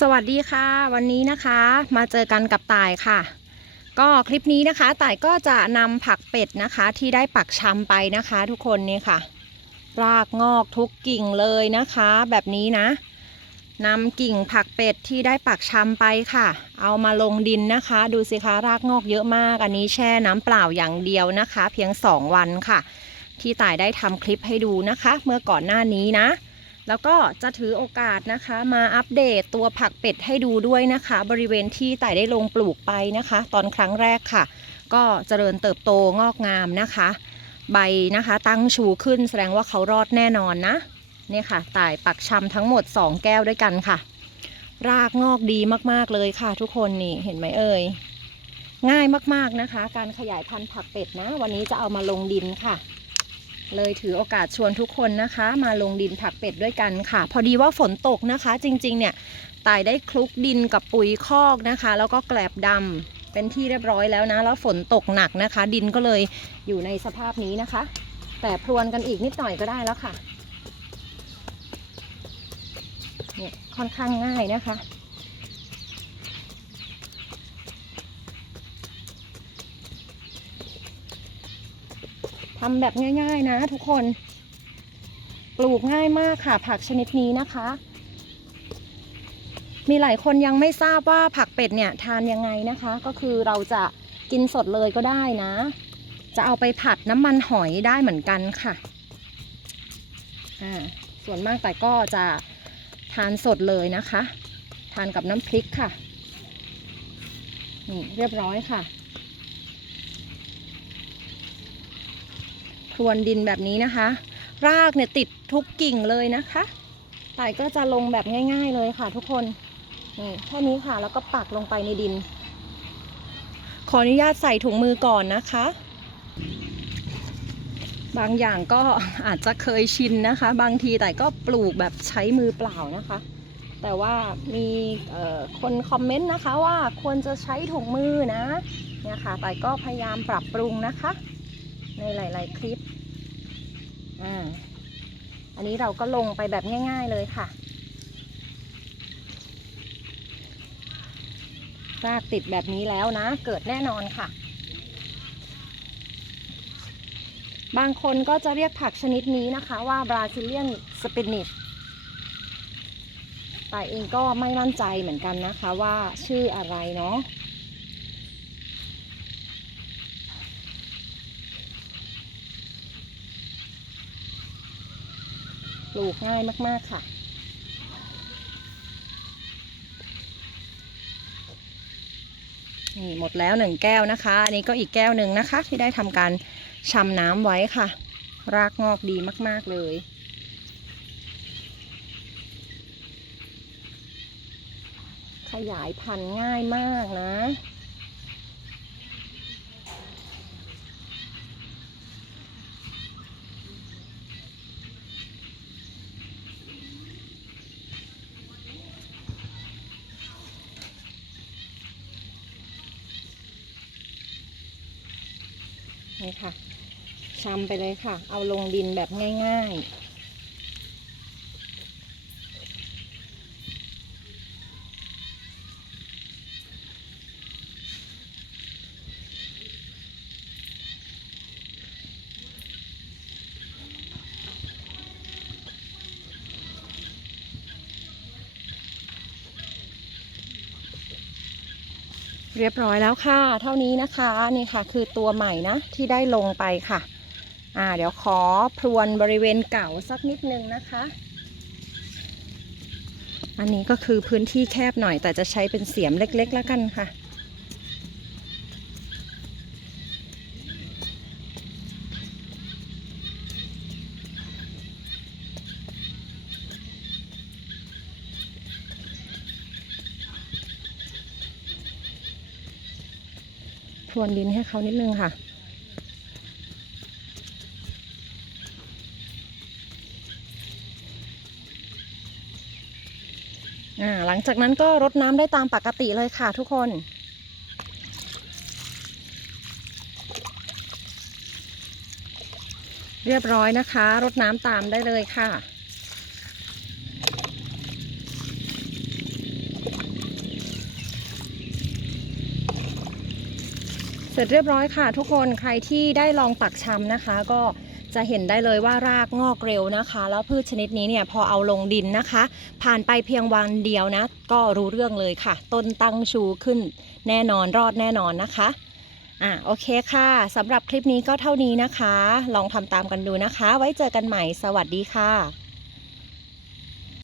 สวัสดีค่ะ วันนี้นะคะมาเจอกันกับต่ายค่ะ ก็คลิปนี้นะคะต่ายก็จะนำผักเป็ดนะคะ ที่ได้ปักชำไปนะคะ ทุกคนนี่ค่ะ รากงอกทุกกิ่งเลยนะคะ แบบนี้นะนำกิ่งผักเป็ดที่ได้ปักชำไปค่ะ เอามาลงดินนะคะ ดูสิคะรากงอกเยอะมาก อันนี้แช่น้ำเปล่าอย่างเดียวนะคะ เพียง 2 วันค่ะ ที่ต่ายได้ทำคลิปให้ดูนะคะ เมื่อก่อนหน้านี้นะ แล้วก็จะถือโอกาสนะคะมาอัปเดตตัวผักเป็ดให้ดูด้วยนะคะ บริเวณที่ต่ได้ลงปลูกไปนะคะ ตอนครั้งแรกค่ะ ก็เจริญเติบโตงอกงามนะคะ ใบนะคะตั้งชูขึ้นแสดงว่าเขารอดแน่นอนนะเนี่ยค่ะต่ายปักชำทั้งหมด 2 แก้วด้วยกันค่ะ รากงอกดีมากๆเลยค่ะ ทุกคนนี่เห็นไหมเอ่ยง่ายมากๆนะคะ การขยายพันธุ์ผักเป็ดนะ วันนี้จะเอามาลงดินค่ะ เลยถือโอกาสชวนทุกคนนะคะ มาลงดินผักเป็ดด้วยกันค่ะ พอดีว่าฝนตกนะคะ จริง ๆ เนี่ยตายได้คลุกดินกับปุ๋ยคอกนะคะ แล้วก็แกลบดำเป็นที่เรียบร้อยแล้วนะ แล้วฝนตกหนักนะคะ ดินก็เลยอยู่ในสภาพนี้นะคะ แต่พรวนกันอีกนิดหน่อยก็ได้แล้วค่ะเนี่ยค่อนข้างง่ายนะคะ ทำแบบง่าย ๆ นะทุกคน ปลูกง่ายมากค่ะ ผักชนิดนี้นะคะ มีหลายคนยังไม่ทราบว่าผักเป็ดเนี่ยทานยังไงนะคะ ก็คือเราจะกินสดเลยก็ได้นะ จะเอาไปผัดน้ำมันหอยได้เหมือนกันค่ะอ่าส่วนมากแต่ก็จะทานสดเลยนะคะ ทานกับน้ำพริกค่ะ นี่เรียบร้อยค่ะ พรวนดินแบบนี้นะคะ รากเนี่ยติดทุกกิ่งเลยนะคะต่ายก็จะลงแบบง่าย ๆเลยค่ะ ทุกคนนี่แค่นี้ค่ะแล้วก็ปักลงไปในดิน ขออนุญาตใส่ถุงมือก่อนนะคะ บางอย่างก็อาจจะเคยชินนะคะ บางทีแต่ก็ปลูกแบบใช้มือเปล่านะคะ แต่ว่ามีคนคอมเมนต์นะคะว่าควรจะใช้ถุงมือนะเนี่ยค่ะแต่ก็พยายามปรับปรุงนะคะ ในหลาย ๆ คลิป อ่า อันนี้เราก็ลงไปแบบง่าย ๆ เลยค่ะ รากติดแบบนี้แล้วนะ เกิดแน่นอนค่ะ บางคนก็จะเรียกผักชนิดนี้นะคะว่าบราซิเลียนสปินิชแต่เองก็ไม่มั่นใจเหมือนกันนะคะว่าชื่ออะไรเนาะ ปลูกง่ายมาก ๆ ค่ะ นี่หมดแล้วหนึ่งแก้วนะคะ อันนี้ก็อีกแก้วหนึ่งนะคะ ที่ได้ทำการชำน้ำไว้ค่ะ รากงอกดีมาก ๆ เลยขยายพันธุ์ง่ายมากนะ นี่ค่ะชำไปเลยค่ะ เอาลงดินแบบง่าย ๆ เรียบร้อยแล้วค่ะ เท่านี้นะคะนี่ค่ะ คือตัวใหม่นะที่ได้ลงไปค่ะ อ่า เดี๋ยวขอพรวนบริเวณเก่าสักนิดนึงนะคะ อันนี้ก็คือพื้นที่แคบหน่อยแต่จะใช้เป็นเสียมเล็กๆแล้วกันค่ะ พรวนดินให้เขานิดนึงค่ะ หลังจากนั้นก็รดน้ำได้ตามปกติเลยค่ะทุกคนเรียบร้อยนะคะ รดน้ำตามได้เลยค่ะ เสร็จเรียบร้อยค่ะ ทุกคนใครที่ได้ลองปักชำนะคะ ก็จะเห็นได้เลยว่ารากงอกเร็วนะคะ แล้วพืชชนิดนี้เนี่ยพอเอาลงดินนะคะ ผ่านไปเพียงวันเดียวนะ ก็รู้เรื่องเลยค่ะ ต้นตั้งชูขึ้นแน่นอนรอดแน่นอนนะคะอะโอเคค่ะสำหรับคลิปนี้ก็เท่านี้นะคะ ลองทำตามกันดูนะคะ ไว้เจอกันใหม่สวัสดีค่ะ